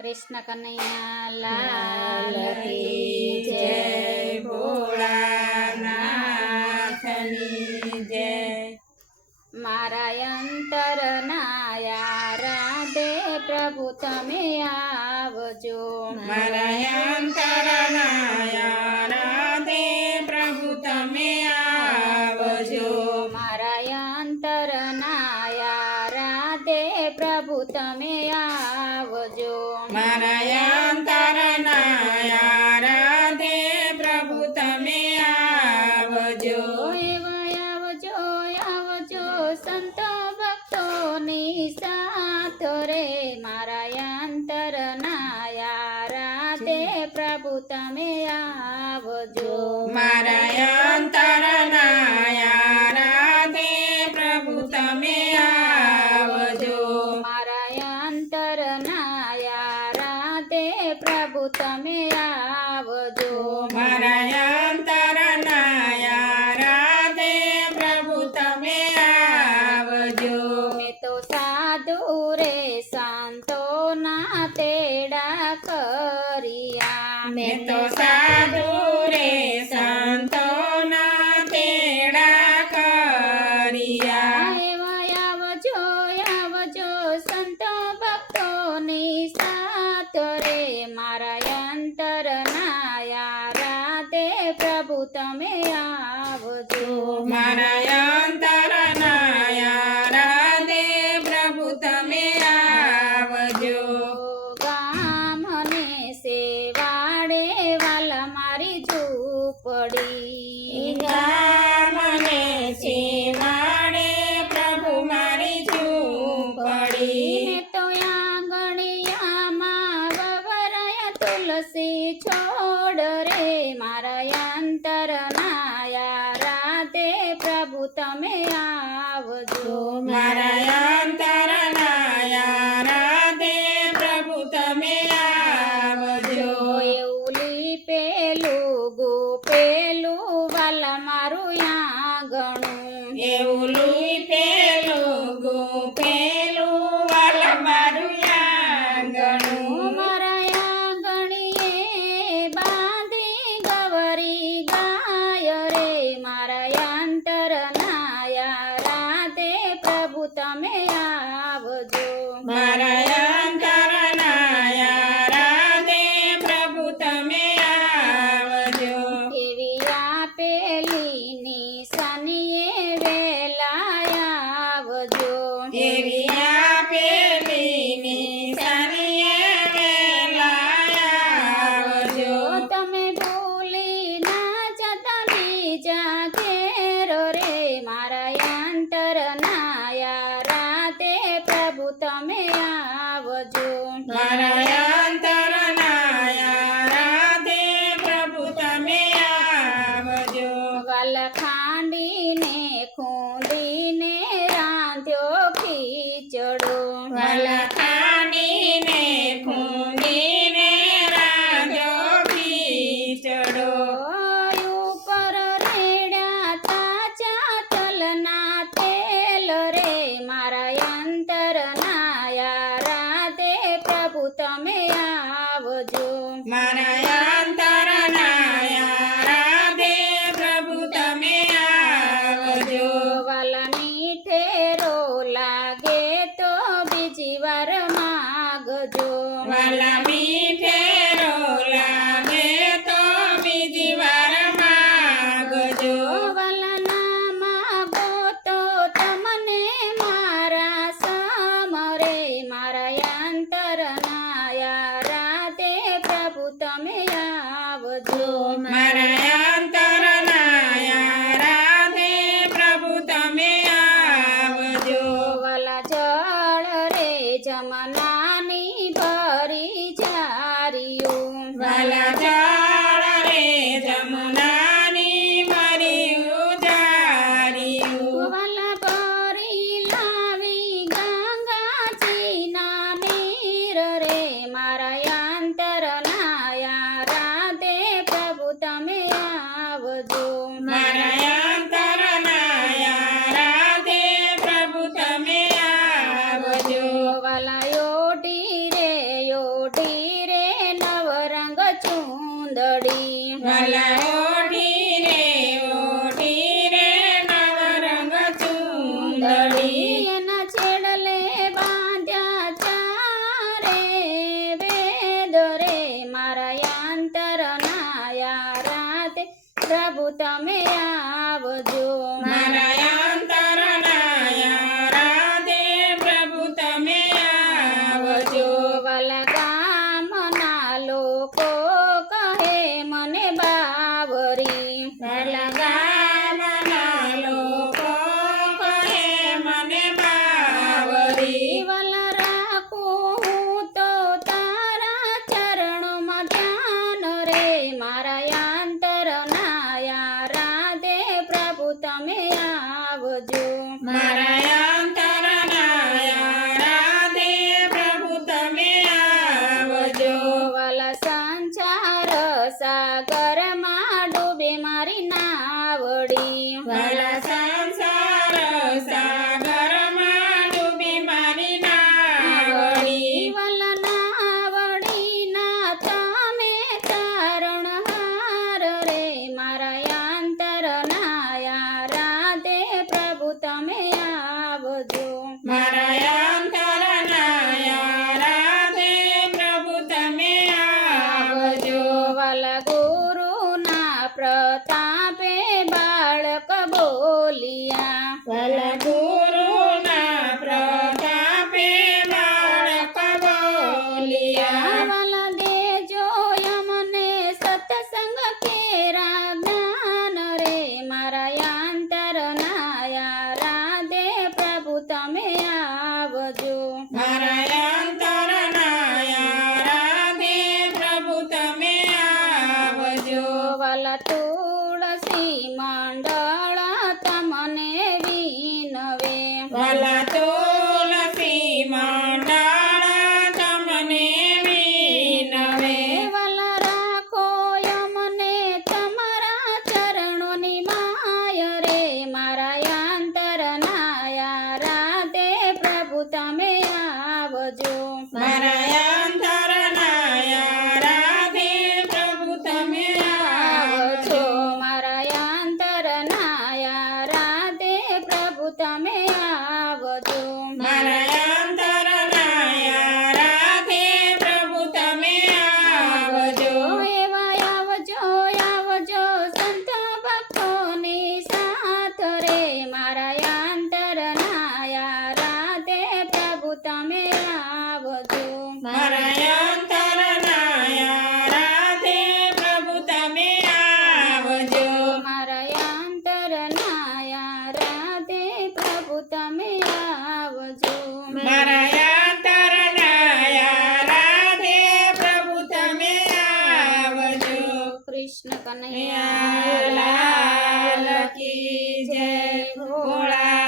कृष्ण कन्हैया लाल की जय भोळानाथनी जय। मारा अंतरनाया राधे प्रभु तमे आवजो। मारा अंतरनाया राधे प्रभु तमे आवजो। मारा अंतरनाया राधे प्रभु तमे आवजो। मारा अंतरनाया राधे प्रभु तमे आवजो। आवजो आवजो संत भक्तोनी साथ रे। मारा अंतरनाया राधे प्रभु तमे आवजो। मारा अंतरनाया राधे प्रभु तमे आवजो। मारा अंतरनाया राधे प्रभु तमे आवजो। मारा अंतरनाया राधे प्रभु तमे आवजो। मैं तो साधु रे संतो ना तेड़ा करिया। मैं तो साधु रे संतो ना तेड़ा करिया। आवजो आवजो संत भक्तोनी साथ रे। मारा अंतरनाया राधे प्रभु तमे आवजो। मारा अंतरनाया राधे प्रभु तमे आवजो। गामने सेवाड़े वाला मारी झूपड़ी। गामने सेवाड़े प्रभु मारी झूपड़ी। मैं तो आंगणिया माँ बबराया तुलसी छोड़ रे। मारा अंतरनाया राधे प्रभु तमे आवजो। मारा अंतरनाया राधे प्रभु तमे आवजो। एवली पेलू गो पेलू वाला मारू आंगणू। एवलुई पेलू गो पेलू वाला मारू आंगणू। मारा आंगणीए बांधी गवरी गाय रे। मारा अंतरनाया राधे प्रभु तमे आवजो। मारा अंतरनाया राधे प्रभु तमे आवजो। एवी आपेली निशानीए वेलाया आवजो। एवी आपेली निशानीए वेलाया आवजो। तमे भूली ना जता बीजा घेर रे। मारा अंतरनाया राधे प्रभु तमे आवजो। मारा अंतरनाया राधे प्रभु तमे आवजो। वलखांडी ने खूंदी ने रांध्यो खीचड़ो। वलखानी ने खूंदी ने रांध्यो खीचड़ो। ऊपर रेड़ा ताजा तलना तेल रे। मारा अंतरनाया राधे प्रभु तमे आवजो। मारा अंतरनाया राधे प्रभु तमे आवजो। वालानी ठेरो लागे तो बीजी वार मागजो। वाला मीठेरो लागे तो बीजी वार मागजो। वाला ना मागो तो तमने मारा समरे। मारा अंतरनाया राधे प्रभु तमे आवजो। मारा अंतरनाया राधे प्रभु तमे आवजो। वाला जल रे जमनानी भरी जारियो। वाला जल रे जमुनानी मरी उजारियो। वाला परी लावी गंगा जीना नीर रे। मारा अंतरनाया राधे प्रभु तमे आवजो। मारा अंतरनाया राधे प्रभु तमे आवजो। વાલા યોટી રે નવરંગ ચૂંદડી વાલા ઓઢી રે નવરંગ ચૂંદડી એના છેડલે બાંધ્યા ચારે વેદ રે મારા અંતરના રાતે પ્રભુ તમે આવજો મારા અંતરના રાધે પ્રભુ તમે આવજો વાલા ગામના લોકો કહે મને બાવરી વાલા ગામના લોકો કહે મને બાવરી વાલા રાખું હું તો તારા ચરણોમાં ધ્યાન રે મારા અંતરના રાધે પ્રભુ તમે આવજો મારા અંતરના રાધે પ્રભુ તમે આવજો વાલા સંસાર સાગરમાં ડૂબે મારી નાવડી વાલા સંસાર સાગરમાં ડૂબી મારી નાવડી વાલા નાવડીના તમે તારણહાર રે મારા અંતરના રાધે પ્રભુ તમે આવજો મારા અંતરના રાધે પ્રભુ તમે આવજો વાલા ગુરુના પ્રતાપે બાળક બોલિયા વાલા ગુરુના પ્રતાપે બાળક બોલિયા વાલા દેજો અમને સત્સંગ કેરા જ્ઞાન રે મારા અંતરના રાધે પ્રભુ તમે આવજો મારા અંતરના રાધે પ્રભુ તમે આવજો વાલા તુલસી મંડળ તમને વિનવે વાલા તુલસી મંડળ તમને વિનવે વાલા રાખો અમને તમારા ચરણોની માય રે મારા અંતરના રાધે પ્રભુ તમે આવજો મારા અંતરના રાધે પ્રભુ તમે આવજો મારા અંતરના રાધે પ્રભુ તમે આવજો મારા અંતરના રાધે પ્રભુ તમે આવજો એવા આવજો સંત ભક્તોની સાથ રે મારા અંતરના રાધે પ્રભુ તમે આવજો મારા અંતરના રાધે પ્રભુ તમે આવજો મારા અંતરના રાધે પ્રભુ તમે આવજો મારા અંતરના રાધે પ્રભુ તમે આવજો કૃષ્ણ કનૈયા લાલ કી જય ભોળા